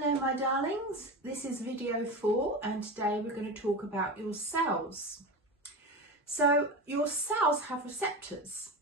Hello my darlings, this is video 4 and today we're going to talk about your cells. So your cells have receptors.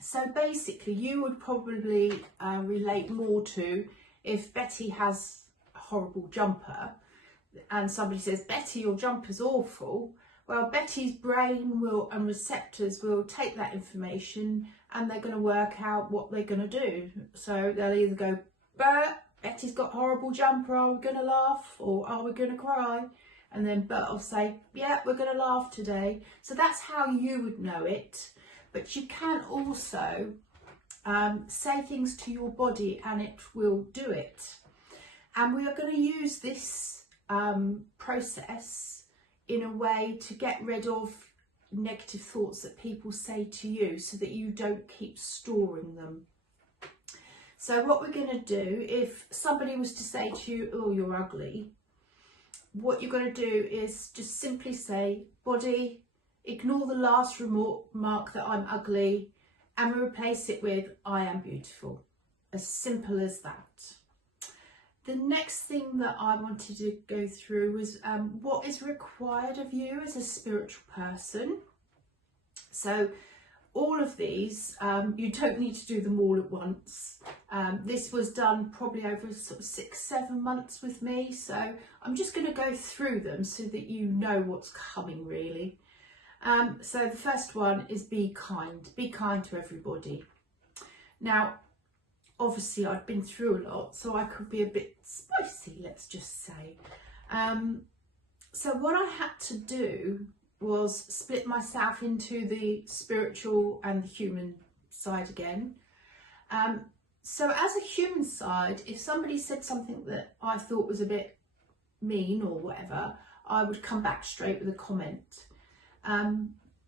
So basically you would probably relate more to if Betty has a horrible jumper and somebody says, Betty, your jumper's awful. Well, Betty's brain and receptors will take that information and they're going to work out what they're going to do. So they'll either go, Betty's got a horrible jumper, are we going to laugh or are we going to cry? And then Bert will say, yeah, we're going to laugh today. So that's how you would know it. But you can also say things to your body and it will do it. And we are going to use this process in a way to get rid of negative thoughts that people say to you so that you don't keep storing them. So what we're going to do, if somebody was to say to you, oh, you're ugly, what you're going to do is just simply say, body, ignore the last remark that I'm ugly and replace it with, I am beautiful. As simple as that. The next thing that I wanted to go through was what is required of you as a spiritual person. So all of these, you don't need to do them all at once. This was done probably over sort of 6-7 months with me. So I'm just going to go through them so that you know what's coming really. So the first one is be kind. Be kind to everybody. Now, obviously I've been through a lot, so I could be a bit spicy, let's just say. So what I had to do was split myself into the spiritual and the human side again. So as a human side, if somebody said something that I thought was a bit mean or whatever, I would come back straight with a comment.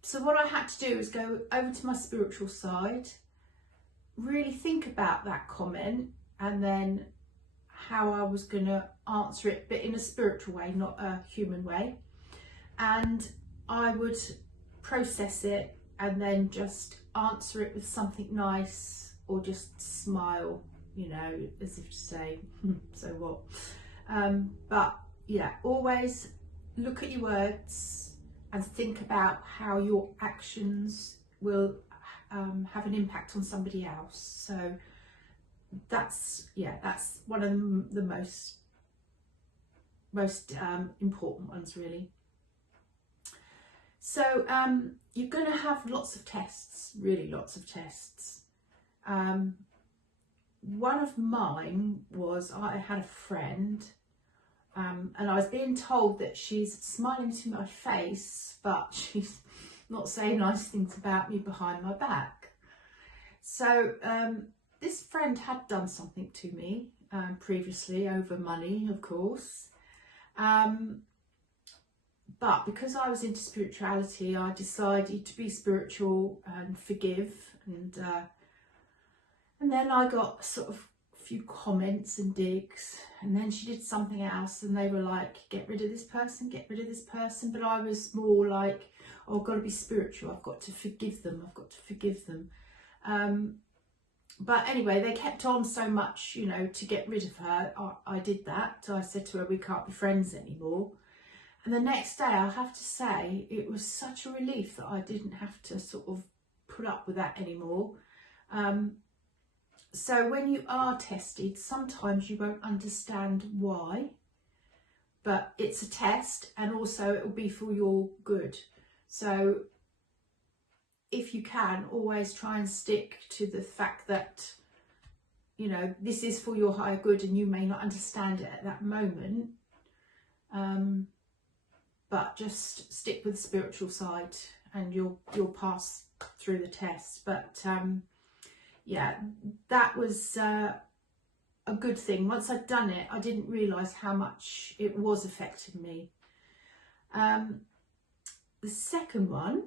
So what I had to do is go over to my spiritual side, really think about that comment and then how I was going to answer it, but in a spiritual way, not a human way. And I would process it and then just answer it with something nice or just smile, you know, as if to say, so what? But yeah, always look at your words and think about how your actions will have an impact on somebody else. So that's one of the most important ones really. So you're going to have lots of tests, really lots of tests. One of mine was I had a friend and I was being told that she's smiling to my face, but she's not saying nice things about me behind my back. So this friend had done something to me previously over money, of course. But because I was into spirituality, I decided to be spiritual and forgive. And then I got sort of a few comments and digs. And then she did something else and they were like, get rid of this person, get rid of this person. But I was more like, oh, I've got to be spiritual. I've got to forgive them. I've got to forgive them. But anyway, they kept on so much, you know, to get rid of her. I did that. I said to her, we can't be friends anymore. And the next day, I have to say, it was such a relief that I didn't have to sort of put up with that anymore. So when you are tested, sometimes you won't understand why, but it's a test and also it will be for your good. So if you can, always try and stick to the fact that, you know, this is for your higher good and you may not understand it at that moment. But just stick with the spiritual side and you'll pass through the test. But yeah, that was a good thing. Once I'd done it, I didn't realise how much it was affecting me. The second one,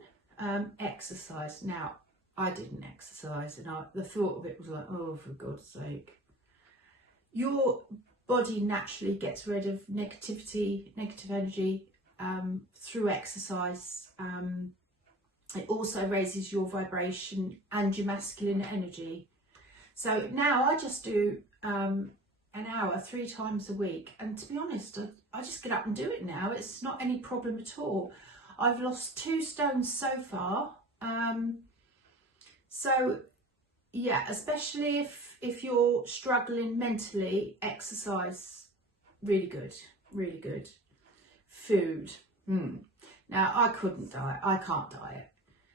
exercise. Now, I didn't exercise and the thought of it was like, oh, for God's sake. Your body naturally gets rid of negativity, negative energy through exercise. It also raises your vibration and your masculine energy. So now I just do an hour 3 times a week, and to be honest, I just get up and do it now. It's not any problem at all. I've lost 2 stones so far. So yeah, especially if you're struggling mentally, exercise, really good, really good. Food, now I couldn't diet, I can't diet.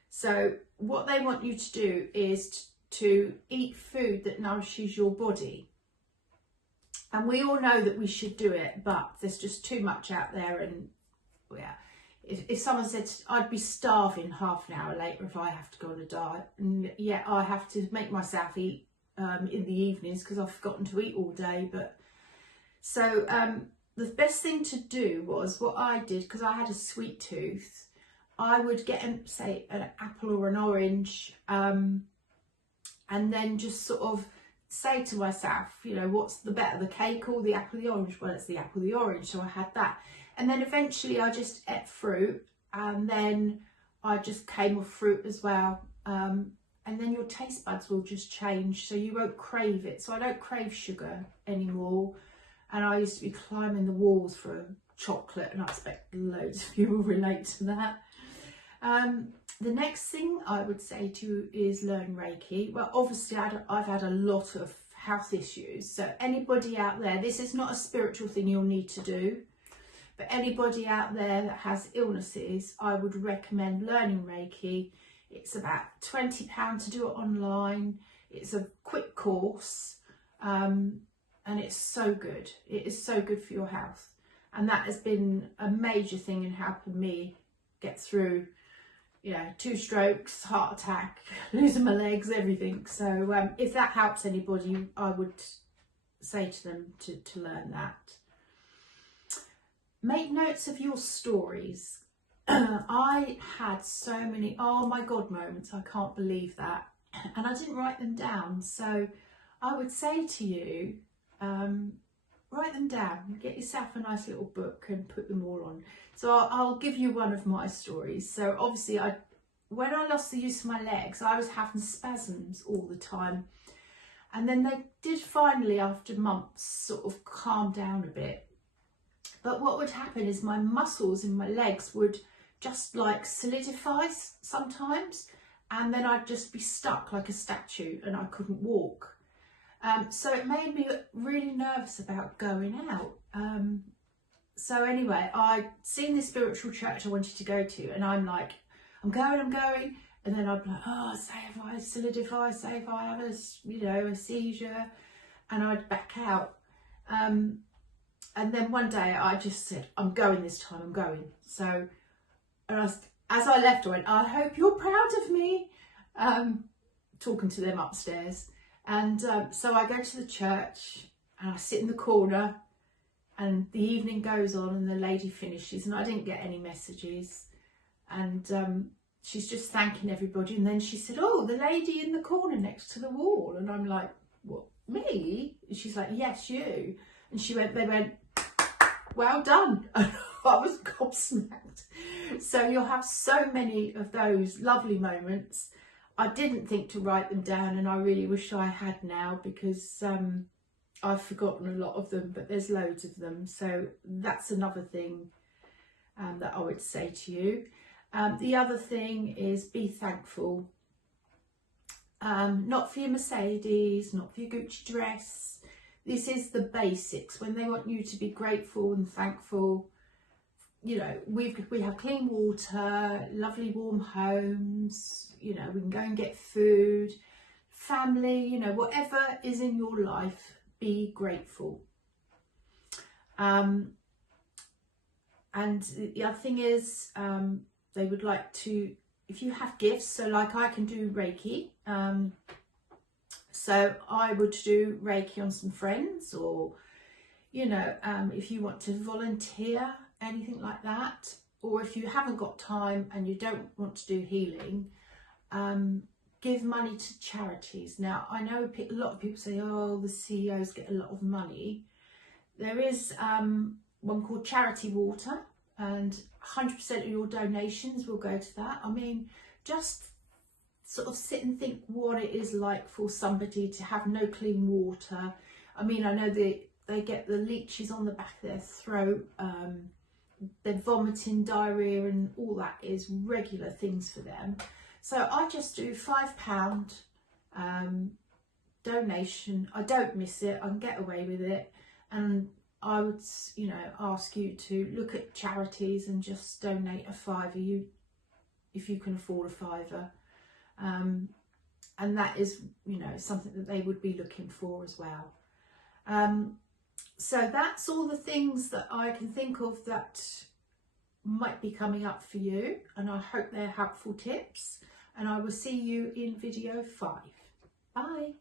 So what they want you to do is to eat food that nourishes your body. And we all know that we should do it, but there's just too much out there. And yeah, if someone said I'd be starving half an hour later if I have to go on a diet, and yeah, I have to make myself eat in the evenings because I've forgotten to eat all day. But so the best thing to do was what I did, because I had a sweet tooth. I would get say an apple or an orange, and then just sort of say to myself, you know, what's the better, the cake or the apple or the orange? Well, it's the apple or the orange. So I had that. And then eventually I just ate fruit, and then I just came off fruit as well. And then your taste buds will just change, so you won't crave it. So I don't crave sugar anymore. And I used to be climbing the walls for chocolate, and I expect loads of you will relate to that. The next thing I would say to you is learn Reiki. Well, obviously I've had a lot of health issues. So anybody out there, this is not a spiritual thing you'll need to do, but anybody out there that has illnesses, I would recommend learning Reiki. It's about £20 to do it online. It's a quick course, and it's so good. It is so good for your health. And that has been a major thing in helping me get through, you know, 2 strokes, heart attack, losing my legs, everything. So if that helps anybody, I would say to them to learn that. Make notes of your stories. I had so many oh my god moments, I can't believe that, and I didn't write them down. So I would say to you, write them down, get yourself a nice little book and put them all on. So I'll give you one of my stories. So obviously when I lost the use of my legs, I was having spasms all the time, and then they did finally, after months, sort of calm down a bit. But what would happen is my muscles in my legs would just like solidify sometimes, and then I'd just be stuck like a statue and I couldn't walk. So it made me really nervous about going out. So anyway, I'd seen this spiritual church I wanted to go to, and I'm like, I'm going, and then I'd be like, oh, say if I solidify, say if I have a seizure, and I'd back out. And then one day I just said, I'm going this time, I'm going. So as I left, I went, I hope you're proud of me, talking to them upstairs. And so I go to the church and I sit in the corner, and the evening goes on and the lady finishes, and I didn't get any messages. And she's just thanking everybody. And then she said, oh, the lady in the corner next to the wall. And I'm like, what, me? And she's like, yes, you. And they went, well done. I was gobsmacked. So you'll have so many of those lovely moments. I didn't think to write them down, and I really wish I had now, because I've forgotten a lot of them, but there's loads of them. So that's another thing that I would say to you. The other thing is be thankful. Not for your Mercedes, not for your Gucci dress. This is the basics. When they want you to be grateful and thankful, you know, we have clean water, lovely warm homes, you know, we can go and get food, family, you know, whatever is in your life, be grateful. And the other thing is, they would like to, if you have gifts, so like I can do Reiki, so I would do Reiki on some friends, or, you know, if you want to volunteer, anything like that, or if you haven't got time and you don't want to do healing, give money to charities. Now, I know a lot of people say, oh, the CEOs get a lot of money. There is one called Charity Water, and 100% of your donations will go to that. I mean, just sort of sit and think what it is like for somebody to have no clean water. I mean, I know the they get the leeches on the back of their throat, they're vomiting, diarrhea and all that is regular things for them. So I just do £5 donation. I don't miss it, I can get away with it, and I would, you know, ask you to look at charities and just donate a £5 if you can afford a £5. And that is, you know, something that they would be looking for as well. So that's all the things that I can think of that might be coming up for you, and I hope they're helpful tips, and I will see you in video 5. Bye.